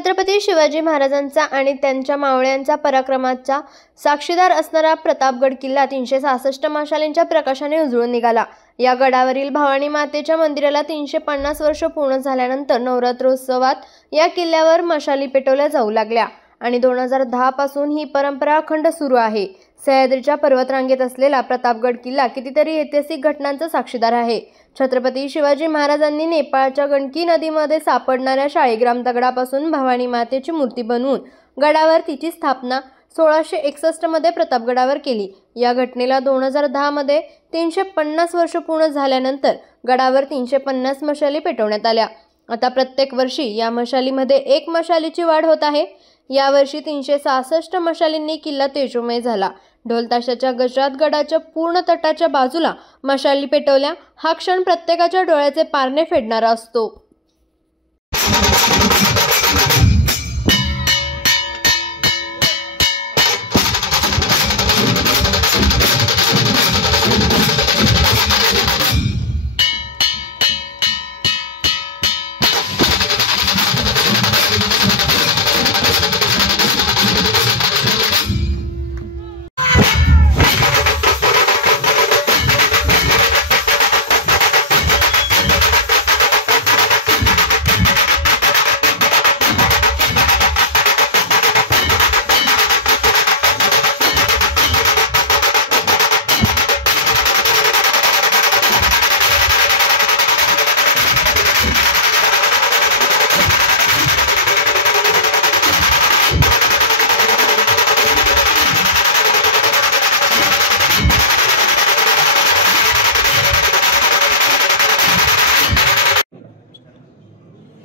छत्रपती शिवाजी महाराजांचा आणि त्यांच्या मावळ्यांचा पराक्रमाचा साक्षीदार असणारा प्रतापगड किल्ला 366 मशालींच्या प्रकाशाने उजळून निघाला। या गडावरील भवानी मातेच्या मंदिराला 350 वर्ष पूर्ण झाल्यानंतर नवरात्रोत्सवात या किल्ल्यावर मशाली पेटवल्या जाऊ लागल्या आणि 2010 पासून ही परंपरा अखंड सुरू आहे। सह्याद्रीच्या पर्वतरांगेत असलेला प्रतापगड किल्ला कितीतरी ऐतिहासिक घटनांचा साक्षीदार आहे। छत्रपती शिवाजी महाराजांनी नेपाळच्या गंडकी नदीमध्ये सापडणाऱ्या शाळीग्राम दगडापासून भवानी मातेची मूर्ती बनवून गडावर तिची स्थापना 1661 मध्ये प्रतापगडावर केली। या घटनेला 2010 मध्ये 350 वर्ष पूर्ण झाल्यानंतर गडावर 350 मशाली पेटवण्यात आल्या। आता प्रत्येक वर्षी या मशालीमध्ये एक मशालीची वाढ होत आहे। यावर्षी 366 मशालींनी किल्ला तेजोमय झाला। ढोल ताशाच्या गजरात गडाच्या पूर्ण तटाच्या बाजूला मशाली पेटवल्या। हा क्षण प्रत्येकाच्या डोळ्याचे पारणे फेडणारा असतो।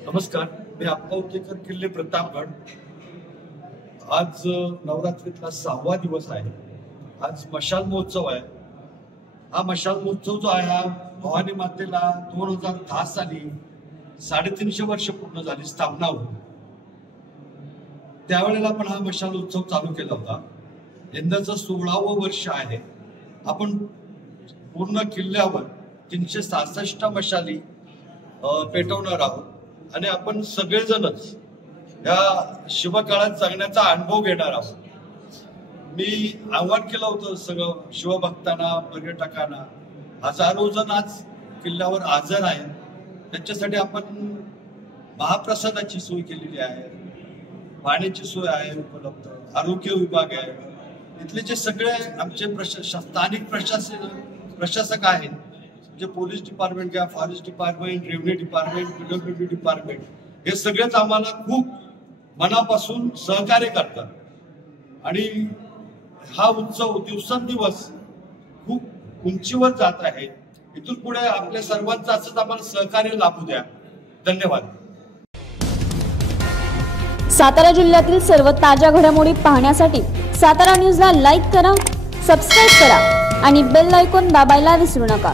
नमस्कार, मी अप्पा उकेकर, किल्ले प्रतापगड। आज नवरात्रीतला 6वा दिवस आहे। आज मशाल महोत्सव आहे। हा मशाल महोत्सव जो आहे हा भवानी मातेला 2010 साली 350 वर्ष पूर्ण झाली स्थापना होऊन। त्यावेळेला आपण हा मशाल उत्सव चालू केला होता। यंदाचं 16वं वर्ष आहे। आपण पूर्ण किल्ल्यावर 366 मशाली पेटवणार आहोत आणि आपण सगळेजणच या शिवकाळात जगण्याचा अनुभव घेणार आहोत। मी आव्हान केलं होतं सगळं शिवभक्तांना, पर्यटकांना। हजारो जण आज किल्ल्यावर हजर आहेत। त्यांच्यासाठी आपण महाप्रसादाची सोय केलेली आहे, पाण्याची सोय आहे उपलब्ध, आरोग्य विभाग आहे। इथले जे सगळे आमचे स्थानिक प्रशासक आहेत, जे पोलीस डिपार्टमेंट घ्या, forest department, revenue department, PWD department, हे सगळेच आम्हाला खूप मनापासून सहकार्य करतात आणि हा उत्सव दिवसेंदिवस खूप उंचीवर जात आहे। इथून पुढे आपल्या सर्वांचं असंच आम्हाला सहकार्य लाभू द्या। धन्यवाद। सातारा जिल्ह्यातील सर्व ताज्या घडामोडी पाहण्यासाठी सातारा न्यूजला लाईक करा, सबस्क्राईब करा आणि बेल आयकॉन दाबायला विसरू नका।